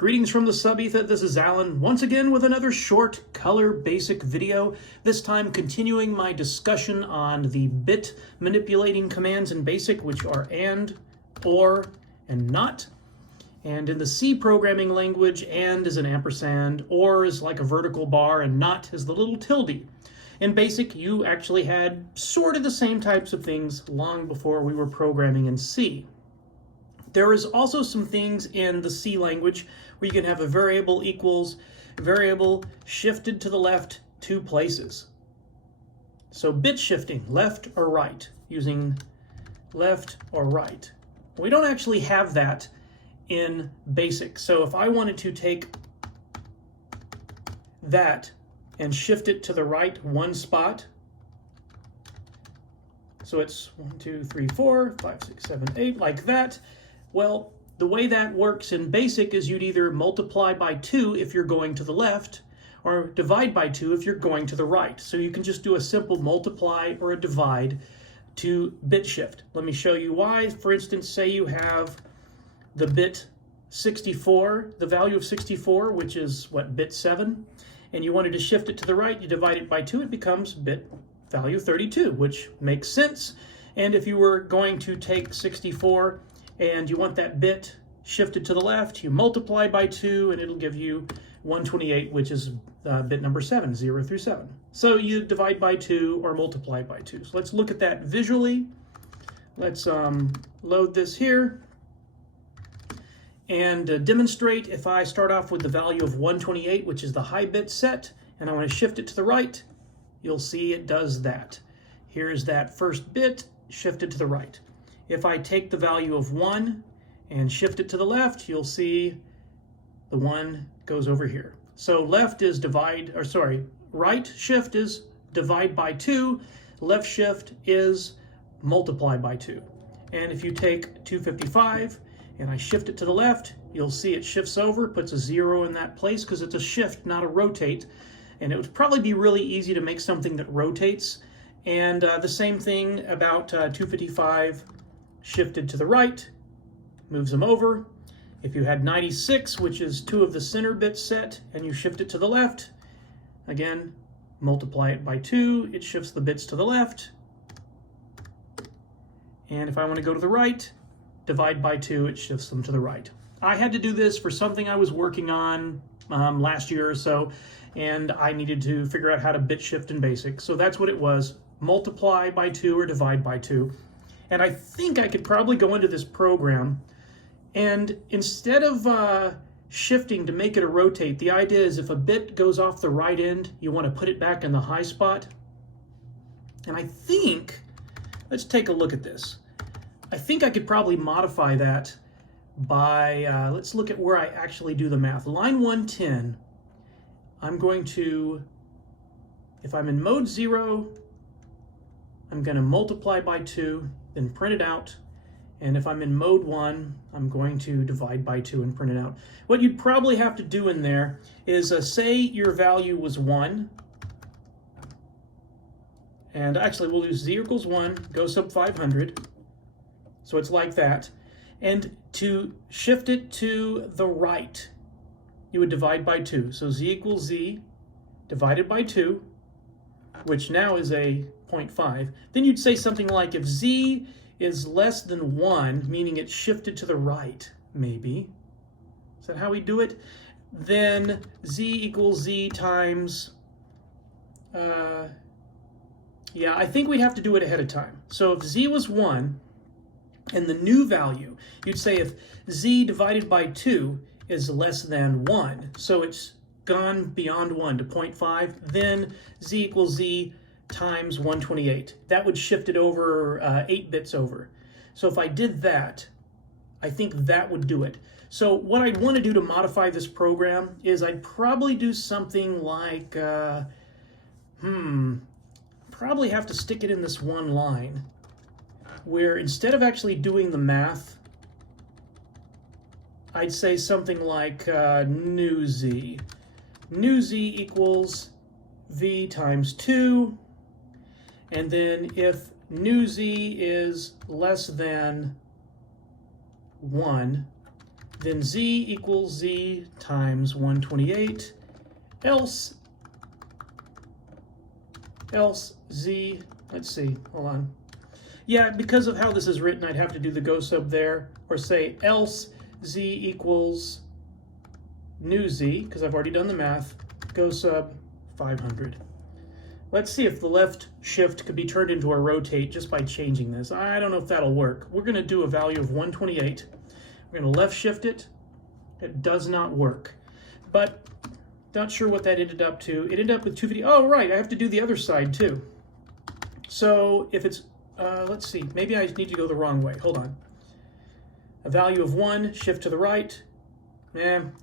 Greetings from the sub-ether. This is Alan, once again with another short color basic video, this time continuing my discussion on the bit manipulating commands in BASIC, which are AND, OR, and NOT. And in the C programming language, AND is an ampersand, OR is like a vertical bar, and NOT is the little tilde. In BASIC, you actually had sort of the same types of things long before we were programming in C. There is also some things in the C language where you can have a variable equals variable shifted to the left 2 places. So bit shifting, left or right, using left or right. We don't actually have that in BASIC. So if I wanted to take that and shift it to the right 1 spot, so it's 1, 2, 3, 4, 5, 6, 7, 8, like that. Well, the way that works in BASIC is you'd either multiply by 2 if you're going to the left, or divide by 2 if you're going to the right. So you can just do a simple multiply or a divide to bit shift. Let me show you why. For instance, say you have the bit 64, the value of 64, which is what, bit 7, and you wanted to shift it to the right, you divide it by 2, it becomes bit value 32, which makes sense. And if you were going to take 64 and you want that bit shifted to the left, you multiply by 2 and it'll give you 128, which is bit number 7, 0 through 7. So you divide by 2 or multiply by 2. So let's look at that visually. Let's load this here and demonstrate. If I start off with the value of 128, which is the high bit set, and I want to shift it to the right, you'll see it does that. Here's that first bit shifted to the right. If I take the value of 1 and shift it to the left, you'll see the 1 goes over here. So left is right shift is divide by 2, left shift is multiply by 2. And if you take 255 and I shift it to the left, you'll see it shifts over, puts a 0 in that place because it's a shift, not a rotate. And it would probably be really easy to make something that rotates. And the same thing about 255 shifted to the right, moves them over. If you had 96, which is 2 of the center bits set, and you shift it to the left, again, multiply it by 2, it shifts the bits to the left. And if I want to go to the right, divide by 2, it shifts them to the right. I had to do this for something I was working on last year or so, and I needed to figure out how to bit shift in BASIC. So that's what it was, multiply by 2 or divide by 2. And I think I could probably go into this program and instead of shifting to make it a rotate, the idea is if a bit goes off the right end, you want to put it back in the high spot. And I think, let's take a look at this. I think I could probably modify that by, let's look at where I actually do the math. Line 110, I'm going to, if I'm in mode 0, I'm going to multiply by 2, then print it out. And if I'm in mode 1, I'm going to divide by 2 and print it out. What you'd probably have to do in there is say your value was 1. And actually, we'll use z equals 1, GOSUB 500. So it's like that. And to shift it to the right, you would divide by 2. So z equals z divided by 2, which now is a 0.5. Then you'd say something like if z is less than 1, meaning it's shifted to the right, maybe. Is that how we do it? Then z equals z times, yeah, I think we'd have to do it ahead of time. So if z was 1, and the new value, you'd say if z divided by 2 is less than 1, so it's gone beyond 1 to 0.5, then z equals z times 128. That would shift it over 8 bits over. So if I did that, I think that would do it. So what I'd want to do to modify this program is I'd probably do something like, probably have to stick it in this one line, where instead of actually doing the math, I'd say something like new z. New z equals v times 2. And then if new z is less than 1, then z equals z times 128, else z, let's see, hold on. Yeah, because of how this is written, I'd have to do the GOSUB there, or say else z equals new z, because I've already done the math, GOSUB 500. Let's see if the left shift could be turned into a rotate just by changing this. I don't know if that'll work. We're going to do a value of 128. We're going to left shift it. It does not work. But not sure what that ended up to. It ended up with 250. Oh, right, I have to do the other side too. So if it's, let's see, maybe I need to go the wrong way. Hold on. A value of 1, shift to the right.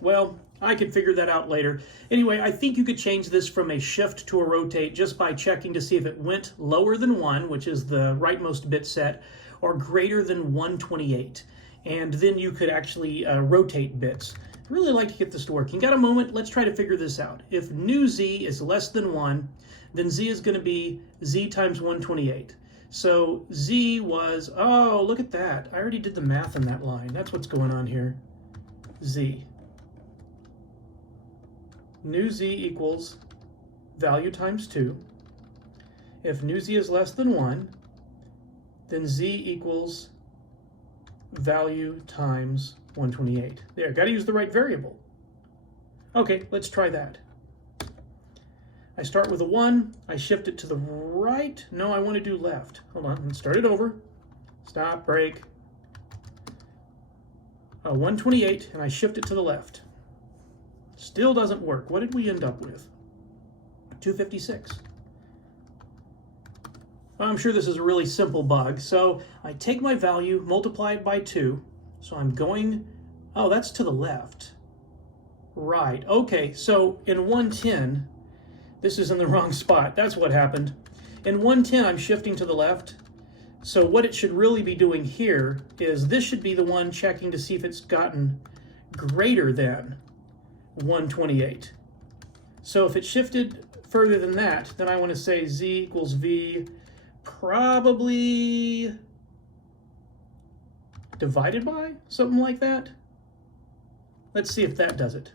Well, I could figure that out later. Anyway, I think you could change this from a shift to a rotate just by checking to see if it went lower than 1, which is the rightmost bit set, or greater than 128. And then you could actually rotate bits. I'd really like to get this to work. You got a moment? Let's try to figure this out. If new z is less than 1, then z is going to be z times 128. So z was, oh, look at that. I already did the math on that line. That's what's going on here. Z. New z equals value times 2. If new z is less than 1, then z equals value times 128. There, got to use the right variable. Okay, let's try that. I start with a 1, I shift it to the right. No, I want to do left. Hold on, let's start it over. Stop, break. 128, and I shift it to the left. Still doesn't work. What did we end up with? 256. Well, I'm sure this is a really simple bug. So I take my value, multiply it by 2. So I'm going, oh, that's to the left. Right, okay, so in 110, this is in the wrong spot. That's what happened. In 110, I'm shifting to the left. So what it should really be doing here is this should be the one checking to see if it's gotten greater than 128. So if it shifted further than that, then I want to say z equals v probably divided by, something like that. Let's see if that does it.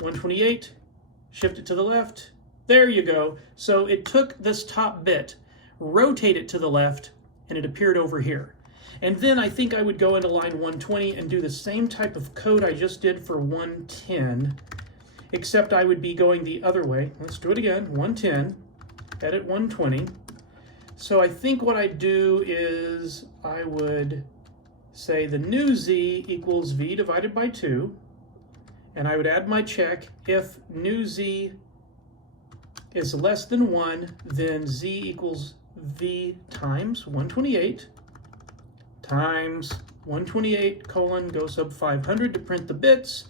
128, shift it to the left. There you go. So it took this top bit, rotate it to the left, and it appeared over here. And then I think I would go into line 120 and do the same type of code I just did for 110, except I would be going the other way. Let's do it again. 110, edit 120. So I think what I'd do is I would say the new z equals v divided by 2, and I would add my check. If new z is less than 1, then z equals v times 128 times 128 colon GOSUB 500 to print the bits,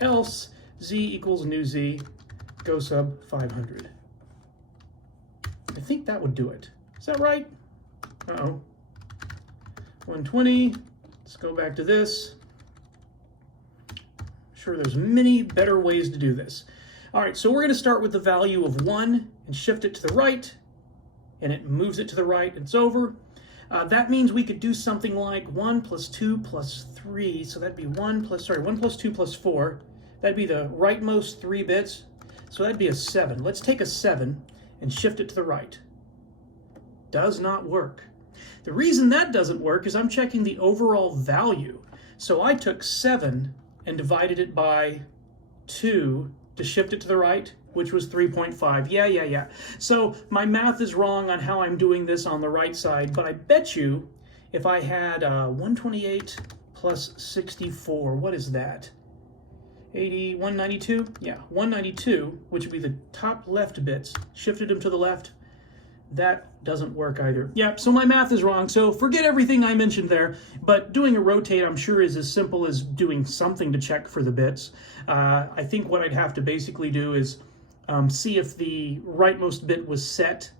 else z equals new z GOSUB 500. I think that would do it. Is that right? Uh-oh. 120. Let's go back to this. Sure, there's many better ways to do this. All right, so we're going to start with the value of 1 and shift it to the right, and it moves it to the right, and it's over. That means we could do something like 1 plus 2 plus 3, so that'd be 1 plus 2 plus 4. That'd be the rightmost 3 bits, so that'd be a 7. Let's take a 7 and shift it to the right. Does not work. The reason that doesn't work is I'm checking the overall value. So I took 7 and divided it by 2 to shift it to the right, which was 3.5. Yeah. So my math is wrong on how I'm doing this on the right side, but I bet you if I had 128 plus 64, what is that? 80, 192? Yeah, 192, which would be the top left bits, shifted them to the left. That doesn't work either. Yeah, so my math is wrong, so forget everything I mentioned there, but doing a rotate I'm sure is as simple as doing something to check for the bits. I think what I'd have to basically do is see if the rightmost bit was set,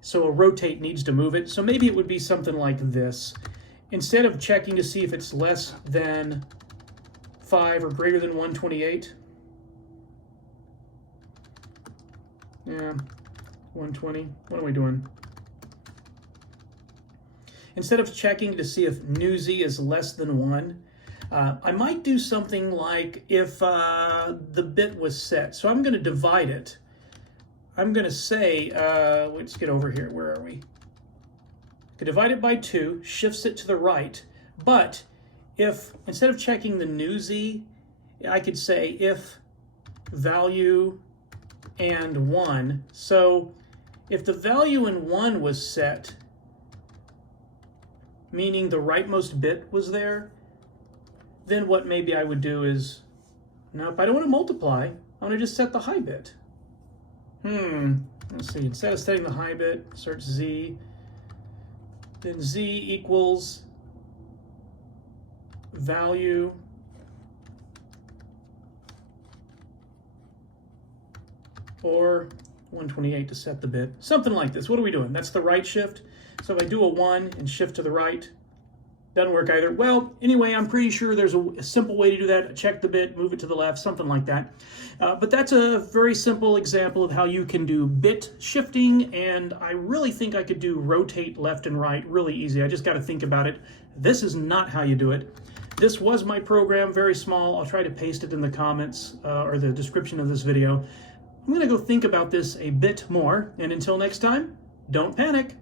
so a rotate needs to move it. So maybe it would be something like this. Instead of checking to see if it's less than 5 or greater than 128, yeah, 120, what are we doing? Instead of checking to see if new z is less than 1, I might do something like if the bit was set. So I'm going to divide it. I'm going to say, let's get over here. Where are we? I could divide it by 2, shifts it to the right. But if, instead of checking the new Z, I could say if value and 1. So if the value in 1 was set, meaning the rightmost bit was there, then what maybe I would do is, nope, I don't want to multiply. I want to just set the high bit. Let's see, instead of setting the high bit, search Z, then Z equals value or 128 to set the bit. Something like this. What are we doing? That's the right shift. So if I do a 1 and shift to the right, doesn't work either. Well, anyway, I'm pretty sure there's a simple way to do that. Check the bit, move it to the left, something like that. But that's a very simple example of how you can do bit shifting, and I really think I could do rotate left and right really easy. I just got to think about it. This is not how you do it. This was my program, very small. I'll try to paste it in the comments or the description of this video. I'm going to go think about this a bit more, and until next time, don't panic.